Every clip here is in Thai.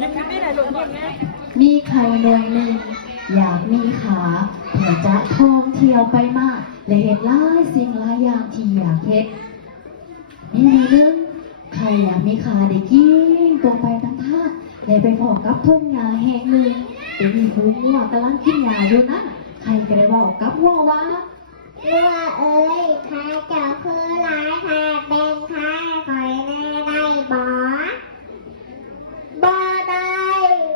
ยิ้มนี่ไหนลูกยิ้มเนี่ยมีใครหน่วยหนึ่งอยากมีขาเพื่อจะท่องเที่ยวไปมาและเห็นหลายสิ่งหลายอย่างที่อยากเห็นมีหน่วยหนึ่งใครอยากมีขาได้กิ้งตรงไปทั้งท่าและไปพอกับทุ่งหญ้าแห่งหนึ่งจะมีหูงัวกำลังกินหญ้าอยู่นั้นใครก็ได้บอกกับงัวว่าวัวเอ้ยข้าเจ้าคือหลายข้าแบ่งข้าคอยแน่ได้บ่บ่ได้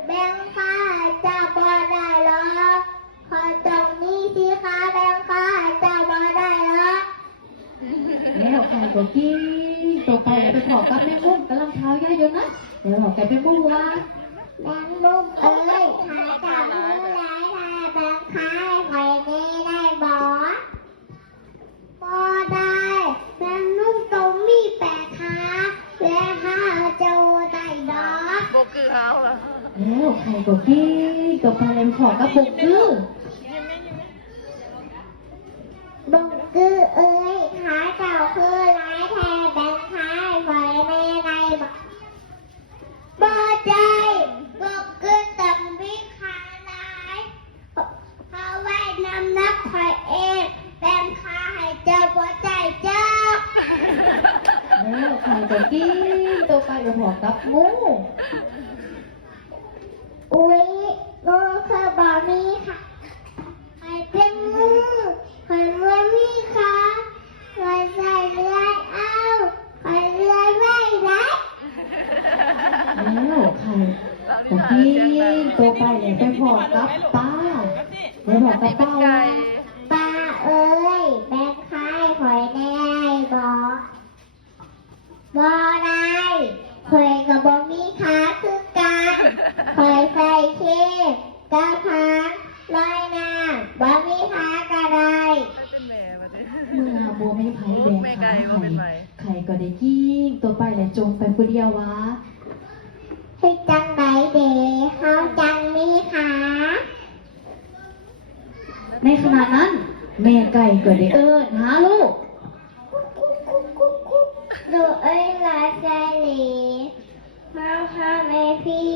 แบ่งข้าเจ้าบ่ได้หรอกขอจงมีสิข้าแบ่งข้าเจ้าบ่ได้หรอกแล้วใครก็กิ้งตัวไปแล้วไปพอกับแมงมุมกำลังเท้าย่าอยู่นั้นแล้วบอกแกเป็นมุมว่าแบ่งมุมเอ้ยข้าเจ้าคือหลายข้าแบ่งข้าคอยแน่ได้บ่ได้แมงมุมต้องมี8 ขาและข้าเจ้าได้ดอกโบกือเฮาล่ะแล้วใครก็กิ้งตัวไปแล้วไปพอกับบุกกือบุกกือเอ้ยขาเจ้าคือหลายแทแบ่งขาไว้แม่ในบ่ใจบุกกือต้องมีขาหลายเอาไว้นำนักคอยเองแบ่งขาให้เจ้าบ่ใจเจ้าแล้วใครก็กิ้งตัวไปแล้วพอกับงูอุ๊ยงูคือบ่มีค่ะใครเป็นงูใครไม่มีค่ะใครใส่เลื่อยเอาใครเลื่อยไม่ได้แล้วใครก็กิ้งตัวไปแล้วไปพอกับป้าแล้วบอกกับป้าว่าป้าเอ้ยแบ่งขายหอยแน่บ่ได้ข่อยกับบ่มีขาคือกันข่อยใส่เคกะพังลอยน้ำบ่มีขากระไดเมื่อบัวไม่ไผ่แดงขาไข่ก็ได้กิ้งตัวไปแล้วจมไปผู้เดียววะให้จังไดเดเฮาจังมีขาในขณะนั้นแม่ไก่ก็ได้เอิ้นหาลูกดูเอ้ยลาใจหลีมาค่ะแม่พี่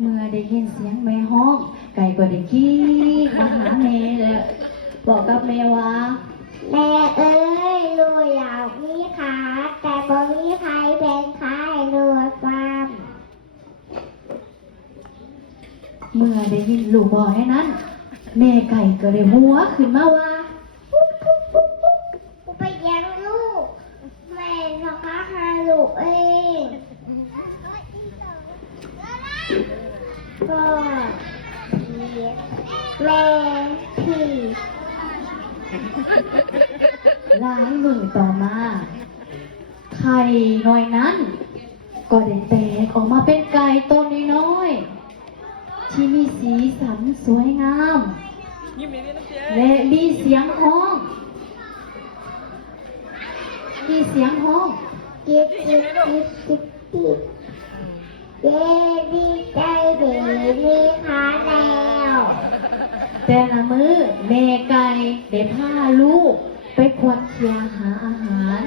เมื่อได้ยินเสียงแม่ห้องไก่ก็ได้กิ้งมาหาแม่แล้วบอกกับแม่ว่าแม่เอ้ยลูกอยากมีขาแต่บ่มีใครเป็นขาให้ลูกฟังเมื่อได้ยินลูกบอกให้นั้นแม่ไก่ก็เลยหัวขึ้นมาว่าไปยังลูกแม่นะคะหาลูกเองก็แม่พี่หลายมือต่อมาไข่น้อยนั้นก็ได้แตกออกมาเป็นไก่ตัวน้อยๆที่มีสีสันสวยงามและมีเสียงห้องกิ๊บกิ๊บกิ๊บกิ๊บกิ๊บเย้ดีใจเด็มีขาแล้วแต่ละมื้อแม่ไก่ได้พาลูกไปควดเคียหาอาหาร